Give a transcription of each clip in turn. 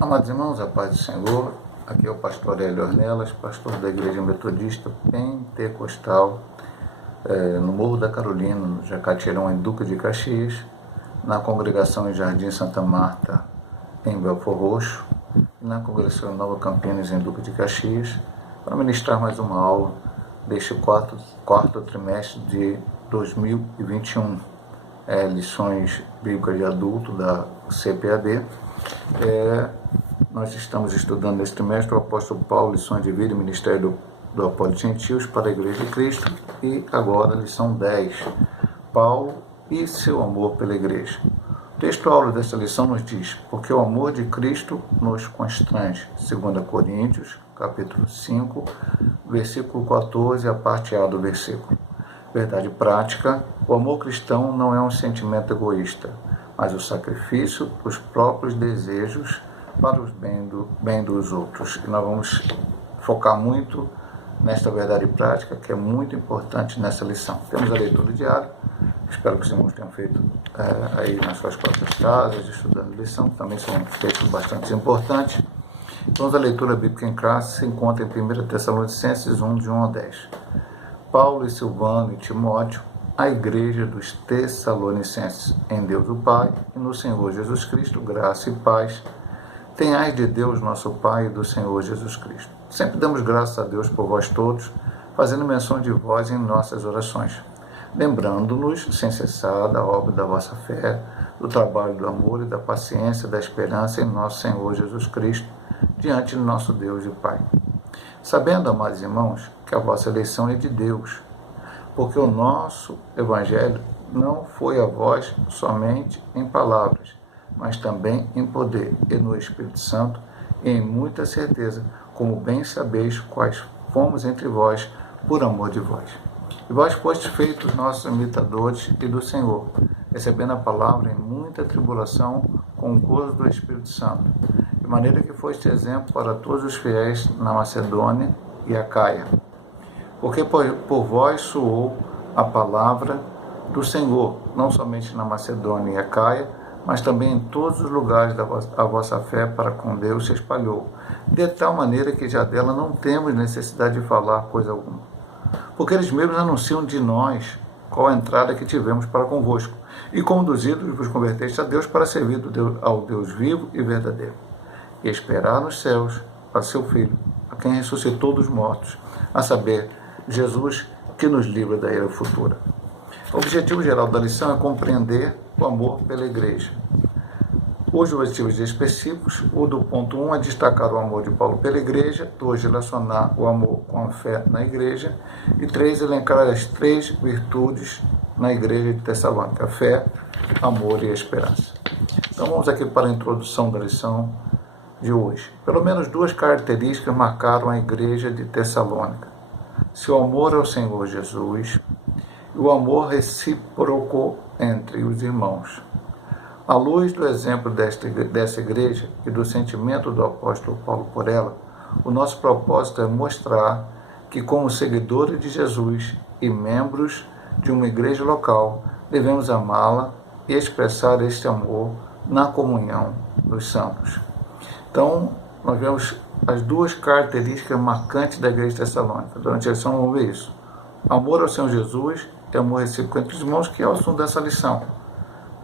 Amados irmãos, a paz do Senhor, aqui é o pastor Hélio Ornelas, pastor da Igreja Metodista Pentecostal, no Morro da Carolina, no Jacatirão, em Duque de Caxias, na congregação em Jardim Santa Marta, em Belfor Roxo, e na congregação em Nova Campinas, em Duque de Caxias, para ministrar mais uma aula deste quarto trimestre de 2021, lições bíblicas de adulto da CPAD. Nós estamos estudando neste trimestre o apóstolo Paulo, lições de vida e ministério do Apóstolo de Gentios para a Igreja de Cristo, e agora lição 10, Paulo e seu amor pela Igreja. O texto-aula desta lição nos diz: porque o amor de Cristo nos constrange, 2 Coríntios, capítulo 5, versículo 14, a parte A do versículo. Verdade prática: o amor cristão não é um sentimento egoísta, mas o sacrifício dos próprios desejos para o bem dos outros. E nós vamos focar muito nesta verdade prática, que é muito importante nessa lição. Temos a leitura diária, espero que os irmãos tenham feito aí nas suas próprias casas, estudando a lição, também são textos bastante importantes. Então, a leitura bíblica em classe se encontra em 1 Tessalonicenses 1, de 1 a 10. Paulo e Silvano e Timóteo, a igreja dos Tessalonicenses, em Deus o Pai e no Senhor Jesus Cristo, graça e paz. Tenhais de Deus nosso Pai e do Senhor Jesus Cristo. Sempre damos graças a Deus por vós todos, fazendo menção de vós em nossas orações, lembrando-nos sem cessar da obra da vossa fé, do trabalho do amor e da paciência, da esperança em nosso Senhor Jesus Cristo, diante do nosso Deus e Pai. Sabendo, amados irmãos, que a vossa eleição é de Deus, porque o nosso Evangelho não foi a vós somente em palavras, mas também em poder e no Espírito Santo, e em muita certeza, como bem sabeis quais fomos entre vós, por amor de vós. E vós fostes feitos nossos imitadores e do Senhor, recebendo a palavra em muita tribulação, com o gozo do Espírito Santo, de maneira que foste exemplo para todos os fiéis na Macedônia e Acaia. Porque por vós soou a palavra do Senhor, não somente na Macedônia e Acaia, mas também em todos os lugares a vossa fé para com Deus se espalhou, de tal maneira que já dela não temos necessidade de falar coisa alguma. Porque eles mesmos anunciam de nós qual a entrada que tivemos para convosco, e conduzidos vos converteste a Deus para servir ao Deus vivo e verdadeiro, e esperar nos céus a seu Filho, a quem ressuscitou dos mortos, a saber, Jesus, que nos livra da era futura. O objetivo geral da lição é compreender o amor pela Igreja. Os objetivos específicos: o do ponto 1 é destacar o amor de Paulo pela Igreja, 2, relacionar o amor com a fé na Igreja, e 3, elencar as 3 virtudes na Igreja de Tessalônica: a fé, amor e a esperança. Então vamos aqui para a introdução da lição de hoje. Pelo menos 2 características marcaram a Igreja de Tessalônica: seu amor ao Senhor Jesus e o amor recíproco entre os irmãos. À luz do exemplo dessa igreja e do sentimento do apóstolo Paulo por ela, o nosso propósito é mostrar que, como seguidores de Jesus e membros de uma igreja local, devemos amá-la e expressar este amor na comunhão dos santos. Então, nós vemos as 2 características marcantes da igreja de Tessalônica. Durante a lição, vamos ver isso: amor ao Senhor Jesus e amor recíproco entre os irmãos, que é o assunto dessa lição.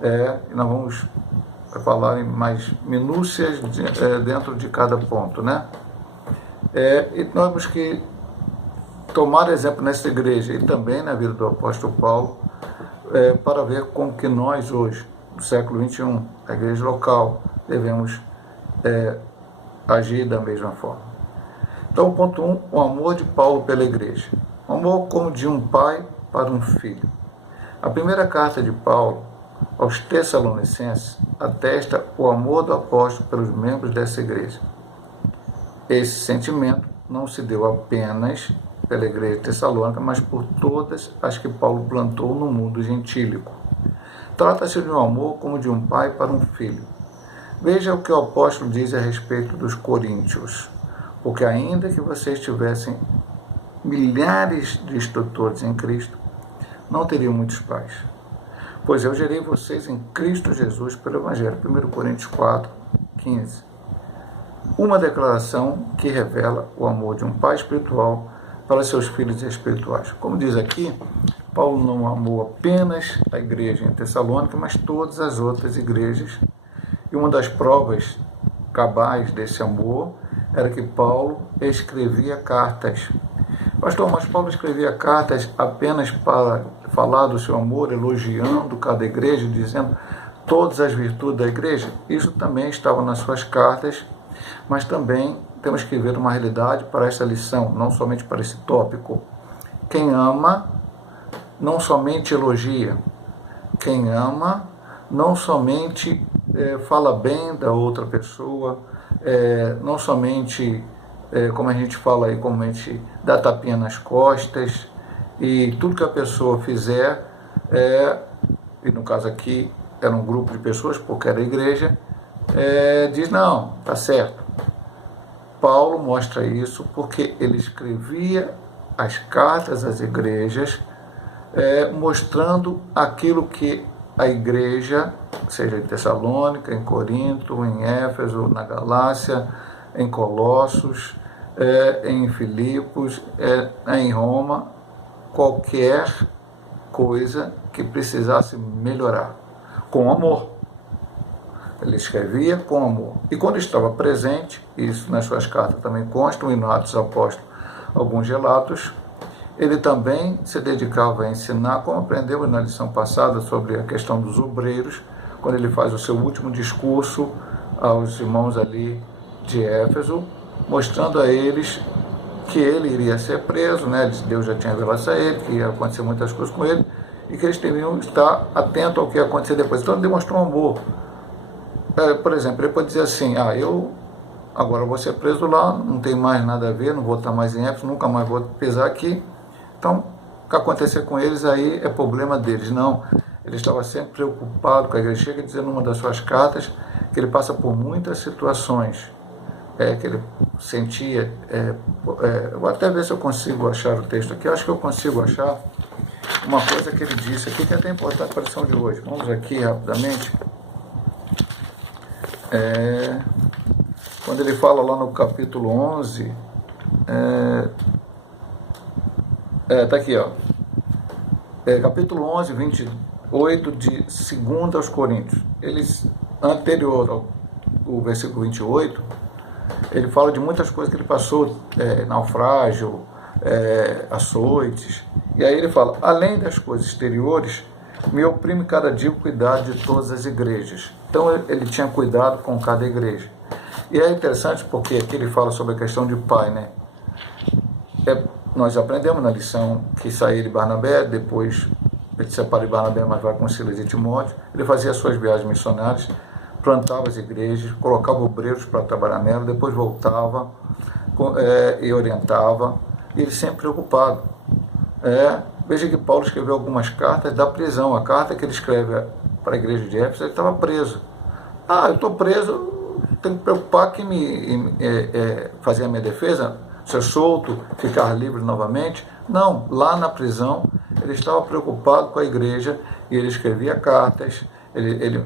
E nós vamos falar em mais minúcias dentro de cada ponto, né? E nós temos que tomar exemplo nessa igreja e também na vida do apóstolo Paulo, para ver como que nós hoje, no século XXI, a igreja local, devemos agir da mesma forma. Então, ponto 1, o amor de Paulo pela igreja. O amor como de um pai para um filho. A primeira carta de Paulo aos Tessalonicenses atesta o amor do apóstolo pelos membros dessa igreja. Esse sentimento não se deu apenas pela igreja de Tessalônica, mas por todas as que Paulo plantou no mundo gentílico. Trata-se de um amor como de um pai para um filho. Veja o que o apóstolo diz a respeito dos coríntios: porque ainda que vocês tivessem milhares de instrutores em Cristo, não teriam muitos pais. Pois eu gerei vocês em Cristo Jesus pelo Evangelho. 1 Coríntios 4, 15. uma declaração que revela o amor de um pai espiritual para seus filhos espirituais. Como diz aqui, Paulo não amou apenas a igreja em Tessalônica, mas todas as outras igrejas. E uma das provas cabais desse amor era que Paulo escrevia cartas. Pastor, mas Paulo escrevia cartas apenas para falar do seu amor, elogiando cada igreja, dizendo todas as virtudes da igreja? Isso também estava nas suas cartas, mas também temos que ver uma realidade para essa lição, não somente para esse tópico. Quem ama não somente elogia, quem ama não somente fala bem da outra pessoa, não somente, como a gente fala aí, como a gente dá tapinha nas costas, e tudo que a pessoa fizer, e no caso aqui era um grupo de pessoas, porque era a igreja, diz não, tá certo. Paulo mostra isso porque ele escrevia as cartas às igrejas, mostrando aquilo que a igreja, seja em Tessalônica, em Corinto, em Éfeso, na Galácia, em Colossos, em Filipos, em Roma, qualquer coisa que precisasse melhorar, com amor. Ele escrevia com amor. E quando estava presente, isso nas suas cartas também constam, e no Atos dos Apóstolos, alguns relatos, ele também se dedicava a ensinar, como aprendemos na lição passada sobre a questão dos obreiros, quando ele faz o seu último discurso aos irmãos ali de Éfeso, mostrando a eles que ele iria ser preso, né? Deus já tinha revelado a ele, que ia acontecer muitas coisas com ele, e que eles deveriam estar atentos ao que ia acontecer depois. Então ele demonstrou um amor. Por exemplo, ele pode dizer assim, eu agora vou ser preso lá, não tem mais nada a ver, não vou estar mais em Éfeso, nunca mais vou pisar aqui. Então, o que acontecer com eles aí é problema deles. Não, ele estava sempre preocupado com a igreja. Chega a dizer numa das suas cartas que ele passa por muitas situações, que ele sentia, vou até ver se eu consigo achar o texto aqui, eu acho que eu consigo achar uma coisa que ele disse aqui, que é até importante para a lição de hoje. Vamos aqui rapidamente. Quando ele fala lá no capítulo 11, está aqui, capítulo 11, 28, de 2 aos Coríntios. Anterior ao versículo 28, ele fala de muitas coisas que ele passou, naufrágio, açoites, e aí ele fala, além das coisas exteriores, me oprime cada dia o cuidado de todas as igrejas. Então ele tinha cuidado com cada igreja. E é interessante porque aqui ele fala sobre a questão de pai, né? Nós aprendemos na lição que saiu de Barnabé, depois ele se separa de Barnabé, mas vai com Silas e Timóteo. Ele fazia suas viagens missionárias, plantava as igrejas, colocava obreiros para trabalhar nela, depois voltava e orientava, e ele sempre preocupado. Veja que Paulo escreveu algumas cartas da prisão. A carta que ele escreve para a igreja de Éfeso, ele estava preso. Eu estou preso, tenho que preocupar que fazer a minha defesa, ser solto, ficar livre novamente. Não, lá na prisão, ele estava preocupado com a igreja e ele escrevia cartas, ele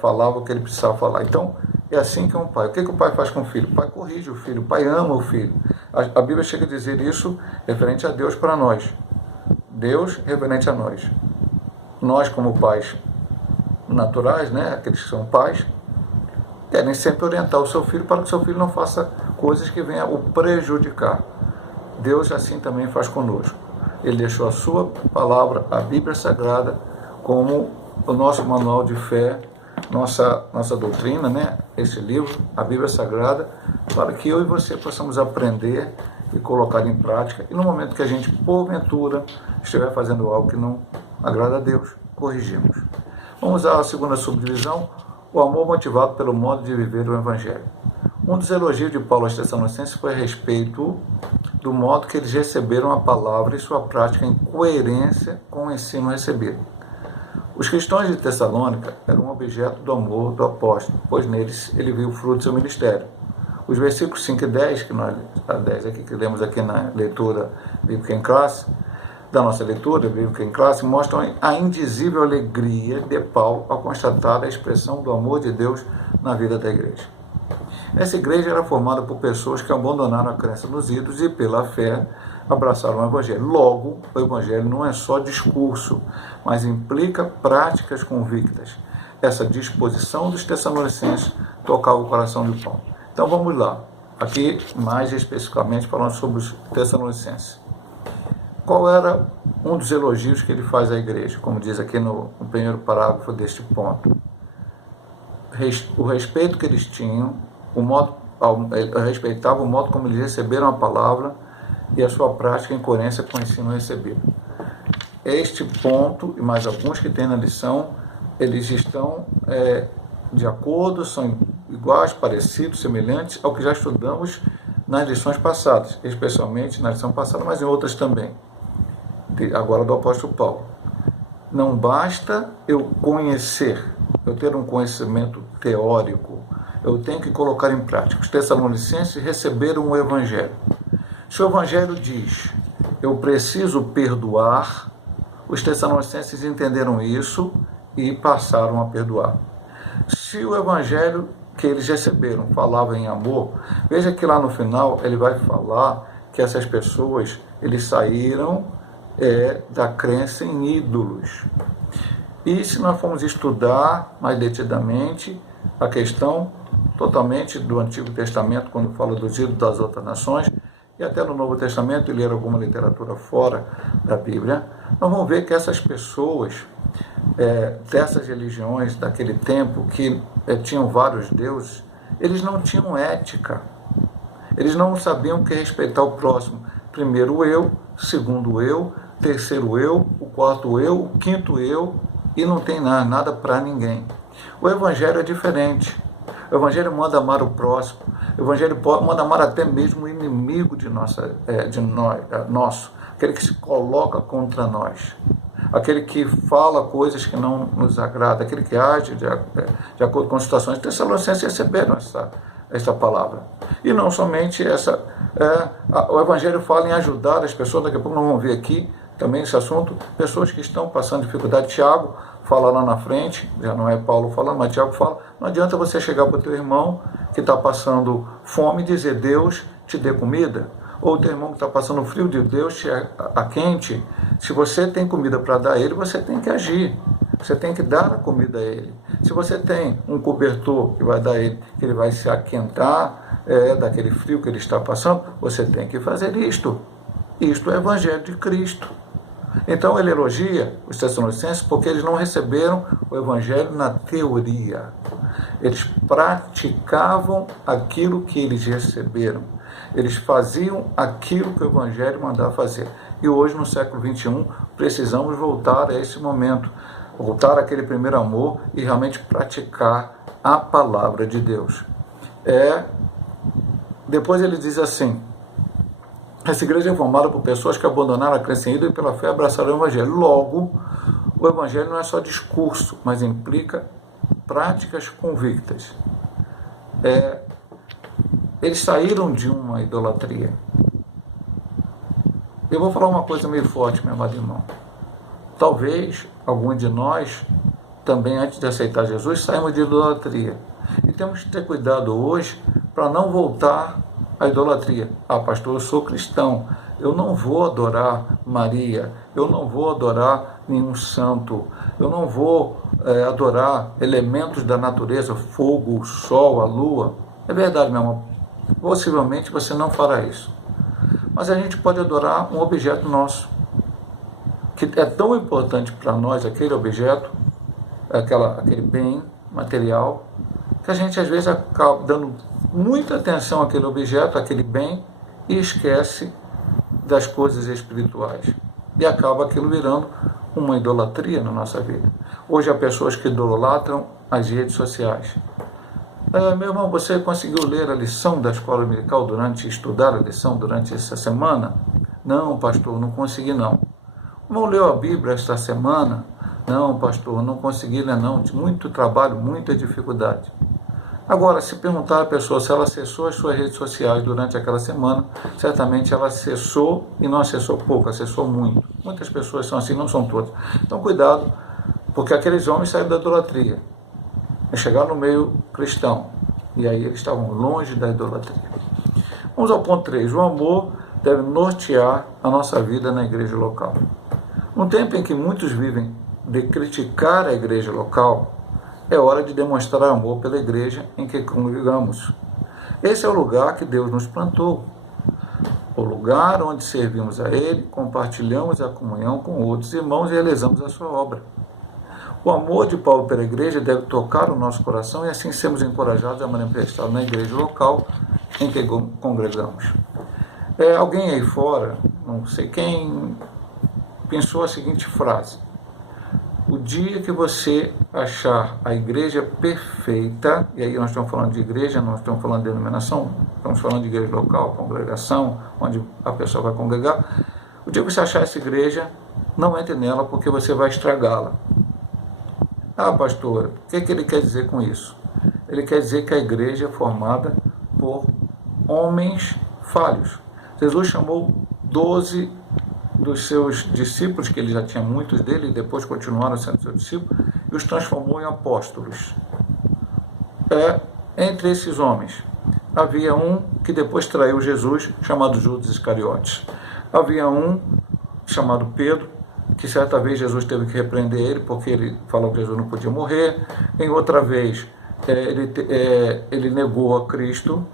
falava o que ele precisava falar. Então, é assim que é um pai. O que o pai faz com o filho? O pai corrige o filho, o pai ama o filho. A Bíblia chega a dizer isso referente a Deus para nós. Deus referente a nós. Nós, como pais naturais, né, aqueles que são pais, querem sempre orientar o seu filho para que o seu filho não faça coisas que venham o prejudicar. Deus assim também faz conosco. Ele deixou a sua palavra, a Bíblia Sagrada, como o nosso manual de fé, nossa doutrina, né? Esse livro, a Bíblia Sagrada, para que eu e você possamos aprender e colocar em prática. E no momento que a gente, porventura, estiver fazendo algo que não agrada a Deus, corrigimos. Vamos à segunda subdivisão, o amor motivado pelo modo de viver o Evangelho. Um dos elogios de Paulo aos Tessalonicenses foi a respeito do modo que eles receberam a palavra e sua prática em coerência com o ensino recebido. Os cristãos de Tessalônica eram um objeto do amor do apóstolo, pois neles ele viu o fruto do seu ministério. Os versículos 5 e 10, que lemos aqui na leitura bíblica em classe, da nossa leitura bíblica em classe, mostram a indizível alegria de Paulo ao constatar a expressão do amor de Deus na vida da igreja. Essa igreja era formada por pessoas que abandonaram a crença nos ídolos e, pela fé, abraçaram o Evangelho. Logo, o Evangelho não é só discurso, mas implica práticas convictas. Essa disposição dos Tessalonicenses tocava o coração de Paulo. Então vamos lá, aqui mais especificamente falando sobre os Tessalonicenses. Qual era um dos elogios que ele faz à igreja, como diz aqui no primeiro parágrafo deste ponto? O respeito que eles tinham, respeitava o modo como eles receberam a palavra e a sua prática em coerência com o ensino recebido. Este ponto, e mais alguns que tem na lição, eles estão de acordo, são iguais, parecidos, semelhantes ao que já estudamos nas lições passadas, especialmente na lição passada, mas em outras também, agora do apóstolo Paulo. Não basta eu conhecer, eu ter um conhecimento teórico, eu tenho que colocar em prática. Os Tessalonicenses receberam o Evangelho. Se o Evangelho diz, eu preciso perdoar, os Tessalonicenses entenderam isso e passaram a perdoar. Se o Evangelho que eles receberam falava em amor, veja que lá no final ele vai falar que essas pessoas, eles saíram da crença em ídolos. E se nós formos estudar mais detidamente a questão totalmente do Antigo Testamento, quando fala dos ídolos das outras nações, e até no Novo Testamento, e ler alguma literatura fora da Bíblia, nós vamos ver que essas pessoas, dessas religiões daquele tempo, que tinham vários deuses, eles não tinham ética, eles não sabiam que respeitar o próximo. Primeiro eu, segundo eu, terceiro eu, o quarto eu, o quinto eu, e não tem nada para ninguém. O Evangelho é diferente. O Evangelho manda amar o próximo. O Evangelho manda amar até mesmo o inimigo de nosso, aquele que se coloca contra nós, aquele que fala coisas que não nos agradam, aquele que age de acordo com as situações. Os Tessalonicenses receberam essa palavra. E não somente essa. O Evangelho fala em ajudar as pessoas, daqui a pouco nós vamos ver aqui também esse assunto, pessoas que estão passando dificuldade. Tiago fala lá na frente, já não é Paulo falando, mas Tiago fala, não adianta você chegar para o teu irmão que está passando fome e dizer, Deus te dê comida, ou o teu irmão que está passando frio, de Deus te aquente. Se você tem comida para dar a ele, você tem que agir, você tem que dar a comida a ele. Se você tem um cobertor que vai dar a ele, que ele vai se aquentar daquele frio que ele está passando, você tem que fazer isto. Isto é o Evangelho de Cristo. Então ele elogia os Tessalonicenses porque eles não receberam o Evangelho na teoria. Eles praticavam aquilo que eles receberam. Eles faziam aquilo que o Evangelho mandava fazer. E hoje, no século XXI, precisamos voltar a esse momento, voltar àquele primeiro amor e realmente praticar a palavra de Deus. Depois ele diz assim, essa igreja é formada por pessoas que abandonaram a crença em ídolo e pela fé abraçaram o Evangelho. Logo, o Evangelho não é só discurso, mas implica práticas convictas. Eles saíram de uma idolatria. Eu vou falar uma coisa meio forte, meu amado irmão. Talvez algum de nós, também antes de aceitar Jesus, saímos de idolatria. E temos que ter cuidado hoje para não voltar à idolatria. Pastor, eu sou cristão, eu não vou adorar Maria, eu não vou adorar nenhum santo, eu não vou adorar elementos da natureza, fogo, o sol, a lua. É verdade, meu irmão, possivelmente você não fará isso. Mas a gente pode adorar um objeto nosso, que é tão importante para nós, aquele objeto, aquele bem material, que a gente às vezes acaba dando muita atenção àquele objeto, àquele bem, e esquece das coisas espirituais. E acaba aquilo virando uma idolatria na nossa vida. Hoje há pessoas que idolatram as redes sociais. Meu irmão, você conseguiu ler a lição da escola dominical estudar a lição durante essa semana? Não, pastor, não consegui não. Não leu a Bíblia esta semana? Não, pastor, não consegui ler não. Muito trabalho, muita dificuldade. Agora, se perguntar à pessoa se ela acessou as suas redes sociais durante aquela semana, certamente ela acessou e não acessou pouco, acessou muito. Muitas pessoas são assim, não são todas. Então, cuidado, porque aqueles homens saíram da idolatria. Chegaram no meio cristão E aí eles estavam longe da idolatria. Vamos ao ponto 3. O amor deve nortear a nossa vida na igreja local. No tempo em que muitos vivem de criticar a igreja local, é hora de demonstrar amor pela igreja em que congregamos. Esse é o lugar que Deus nos plantou. O lugar onde servimos a Ele, compartilhamos a comunhão com outros irmãos e realizamos a sua obra. O amor de Paulo pela igreja deve tocar o nosso coração e assim sermos encorajados a manifestá-lo na igreja local em que congregamos. Alguém aí fora, não sei quem, pensou a seguinte frase: o dia que você achar a igreja perfeita, e aí nós estamos falando de igreja, não estamos falando de denominação, estamos falando de igreja local, congregação, onde a pessoa vai congregar, o dia que você achar essa igreja, não entre nela porque você vai estragá-la. Ah, pastor, o que ele quer dizer com isso? Ele quer dizer que a igreja é formada por homens falhos. Jesus chamou 12 dos seus discípulos, que ele já tinha muitos dele, e depois continuaram sendo seus discípulos, e os transformou em apóstolos. Entre esses homens, havia um que depois traiu Jesus, chamado Judas Iscariotes. Havia um chamado Pedro, que certa vez Jesus teve que repreender ele, porque ele falou que Jesus não podia morrer. Em outra vez, ele negou a Cristo,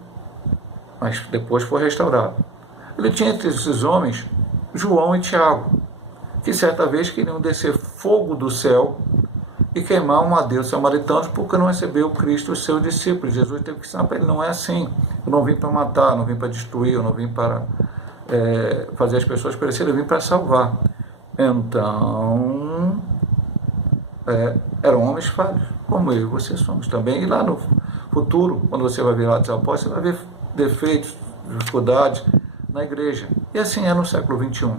mas depois foi restaurado. Ele tinha entre esses homens João e Tiago, que certa vez queriam descer fogo do céu e queimar um madeiro samaritano porque não recebeu Cristo, os seus discípulos. Jesus teve que ensinar para ele: não é assim, eu não vim para matar, não vim para destruir, eu não vim para fazer as pessoas perecerem, eu vim para salvar. Então, eram homens falhos, como eu e você somos também. E lá no futuro, quando você vai virar dos apóstolos, você vai ver defeitos, dificuldades na igreja. E assim é no século XXI.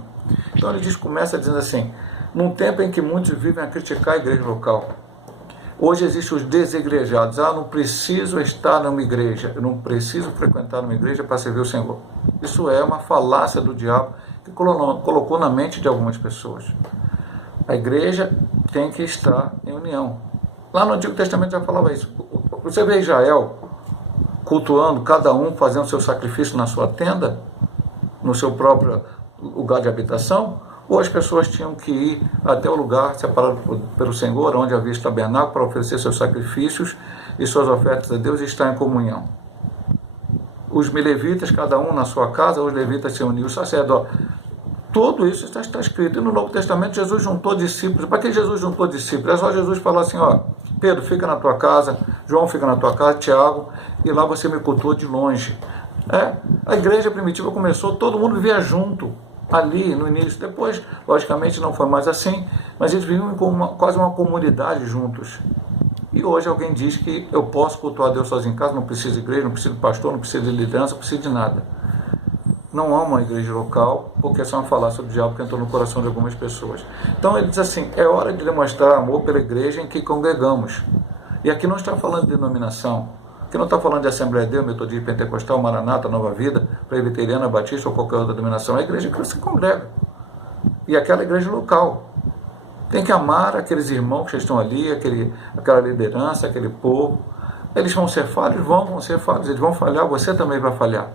Então ele começa dizendo assim: num tempo em que muitos vivem a criticar a igreja local, hoje existem os desigrejados. Não preciso estar numa igreja, eu não preciso frequentar uma igreja para servir o Senhor. Isso é uma falácia do diabo que colocou na mente de algumas pessoas. A igreja tem que estar em união. Lá no Antigo Testamento já falava isso. Você vê Israel cultuando, cada um fazendo seu sacrifício na sua tenda, no seu próprio lugar de habitação, ou as pessoas tinham que ir até o lugar separado pelo Senhor, onde havia tabernáculo, para oferecer seus sacrifícios e suas ofertas a Deus e estar em comunhão. Os levitas, cada um na sua casa, os levitas se uniam, o sacerdote. Tudo isso está escrito. E no Novo Testamento Jesus juntou discípulos. Para que Jesus juntou discípulos? É só Jesus falar assim: Pedro, fica na tua casa, João, fica na tua casa, Tiago, e lá você me cultua de longe. A igreja primitiva começou, todo mundo vivia junto, ali no início. Depois, logicamente, não foi mais assim, mas eles viviam como quase uma comunidade juntos. E hoje alguém diz que eu posso cultuar Deus sozinho em casa, não preciso de igreja, não preciso de pastor, não preciso de liderança, não preciso de nada. Não amo a igreja local, porque é só uma falácia do diabo que entrou no coração de algumas pessoas. Então ele diz assim: é hora de demonstrar amor pela igreja em que congregamos. E aqui não está falando de denominação, aqui não está falando de Assembleia de Deus, Metodista, Pentecostal, Maranata, Nova Vida, Presbiteriana, Batista ou qualquer outra denominação. É a igreja que você congrega. E aquela igreja local. Tem que amar aqueles irmãos que estão ali, aquela liderança, aquele povo. Eles vão ser falhos? Vão ser falhos. Eles vão falhar, você também vai falhar.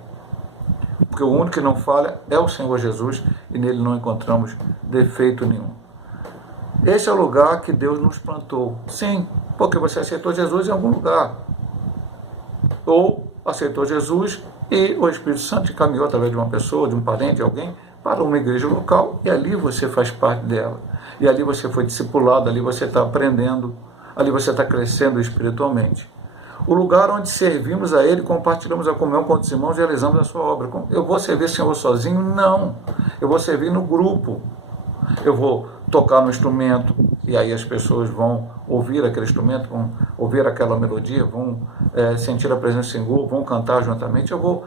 Porque o único que não falha é o Senhor Jesus, e nele não encontramos defeito nenhum. Esse é o lugar que Deus nos plantou. Sim, porque você aceitou Jesus em algum lugar. Ou aceitou Jesus e o Espírito Santo encaminhou através de uma pessoa, de um parente, de alguém, para uma igreja local, e ali você faz parte dela. E ali você foi discipulado, ali você está aprendendo, ali você está crescendo espiritualmente. O lugar onde servimos a Ele, compartilhamos a comunhão com os irmãos e realizamos a sua obra. Eu vou servir o Senhor sozinho? Não. Eu vou servir no grupo. Eu vou tocar no instrumento, e aí as pessoas vão ouvir aquele instrumento, vão ouvir aquela melodia, vão sentir a presença do Senhor, vão cantar juntamente. Eu vou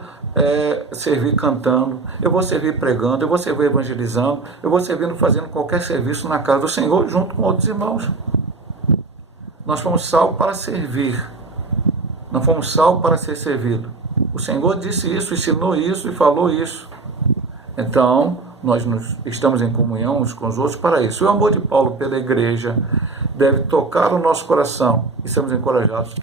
servir cantando, eu vou servir pregando, eu vou servir evangelizando, eu vou servindo fazendo qualquer serviço na casa do Senhor junto com outros irmãos. Nós fomos salvos para servir. Não fomos salvos para ser servido. O Senhor disse isso, ensinou isso e falou isso. Então, nós estamos em comunhão uns com os outros para isso. E o amor de Paulo pela igreja deve tocar o nosso coração e sermos encorajados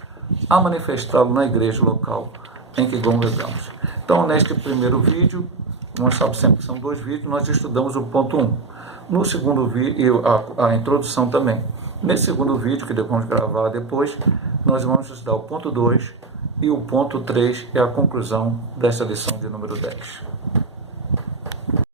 a manifestá-lo na igreja local em que congregamos. Então, neste primeiro vídeo, nós sabemos sempre que são 2 vídeos, nós estudamos o ponto 1. No segundo vídeo, a introdução também. Nesse segundo vídeo, que vamos gravar depois, nós vamos estudar o ponto 2 e o ponto 3 é a conclusão dessa lição de número 10.